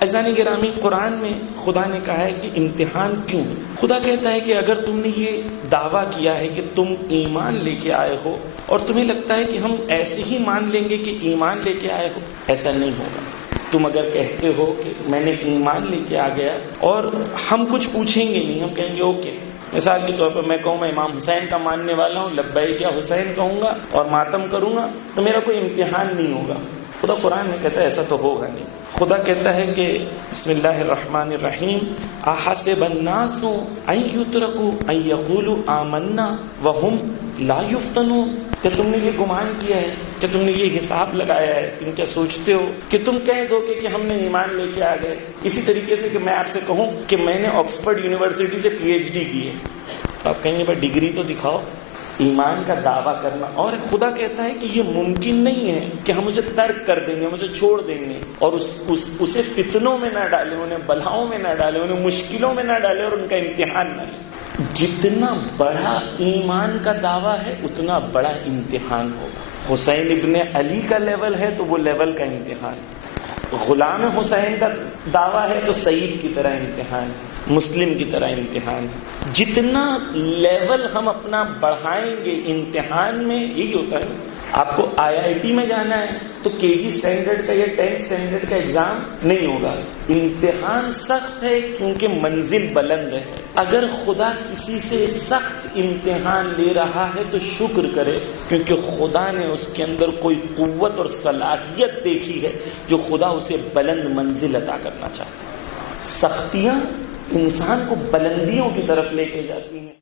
عزیزان گرامی، قرآن میں خدا نے کہا ہے کہ امتحان کیوں ہے؟ خدا کہتا ہے کہ اگر تم نے یہ دعویٰ کیا ہے کہ تم ایمان لے کے آئے ہو اور تمہیں لگتا ہے کہ ہم ایسے ہی مان لیں گے کہ ایمان لے کے آئے ہو، ایسا نہیں ہوگا۔ تم اگر کہتے ہو کہ میں نے ایمان لے کے آ گیا اور ہم کچھ پوچھیں گے نہیں، ہم کہیں گے اوکے، مثال کے طور پر میں کہوں میں امام حسین کا ماننے والا ہوں، لبیک یا حسین کہوں گا اور ماتم کروں گا، تو میرا کوئی امتحان نہیں ہوگا۔ خدا قرآن میں کہتا ہے ایسا تو ہوگا نہیں۔ خدا کہتا ہے کہ بسم اللہ الرحمن الرحیم، احسب الناس ان یترکوا ان یقولوا آمنا وہم لا یفتنون، کہ تم نے یہ گمان کیا ہے، کہ تم نے یہ حساب لگایا ہے، تم کیا سوچتے ہو کہ تم کہہ دو کہ ہم نے ایمان لے کے آ گئے؟ اسی طریقے سے کہ میں آپ سے کہوں کہ میں نے آکسفورڈ یونیورسٹی سے پی ایچ ڈی کی ہے، تو آپ کہیں گے بھائی ڈگری تو دکھاؤ۔ ایمان کا دعویٰ کرنا، اور خدا کہتا ہے کہ یہ ممکن نہیں ہے کہ ہم اسے ترک کر دیں گے، ہم اسے چھوڑ دیں گے اور اسے فتنوں میں نہ ڈالیں، انہیں بلاؤں میں نہ ڈالیں، انہیں مشکلوں میں نہ ڈالیں اور ان کا امتحان نہ لیں۔ جتنا بڑا ایمان کا دعویٰ ہے اتنا بڑا امتحان ہوگا۔ حسین ابن علی کا لیول ہے تو وہ لیول کا امتحان، غلام حسین کا دعویٰ ہے تو سعید کی طرح امتحان، مسلم کی طرح امتحان۔ جتنا لیول ہم اپنا بڑھائیں گے امتحان میں، یہی ہوتا ہے۔ آپ کو IIT میں جانا ہے تو KG سٹینڈرڈ کا یا 10 سٹینڈرڈ کا ایگزام نہیں ہوگا، امتحان سخت ہے کیونکہ منزل بلند ہے۔ اگر خدا کسی سے سخت امتحان لے رہا ہے تو شکر کرے، کیونکہ خدا نے اس کے اندر کوئی قوت اور صلاحیت دیکھی ہے جو خدا اسے بلند منزل عطا کرنا چاہتا ہے۔ سختیاں انسان کو بلندیوں کی طرف لے کے جاتی ہیں۔